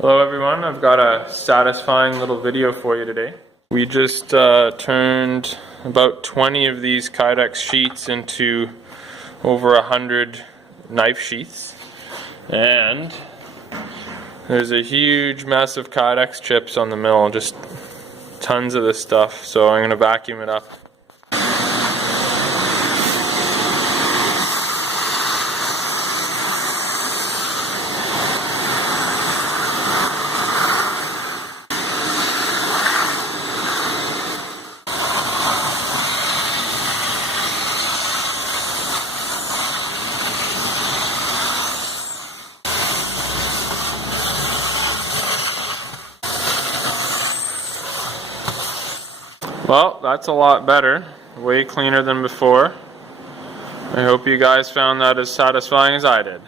Hello everyone, I've got a satisfying little video for you today. We just turned about 20 of these Kydex sheaths into over 100 knife sheaths, and there's a huge mess of Kydex chips on the mill, just tons of this stuff, so I'm going to vacuum it up. Well, that's a lot better. Way cleaner than before. I hope you guys found that as satisfying as I did.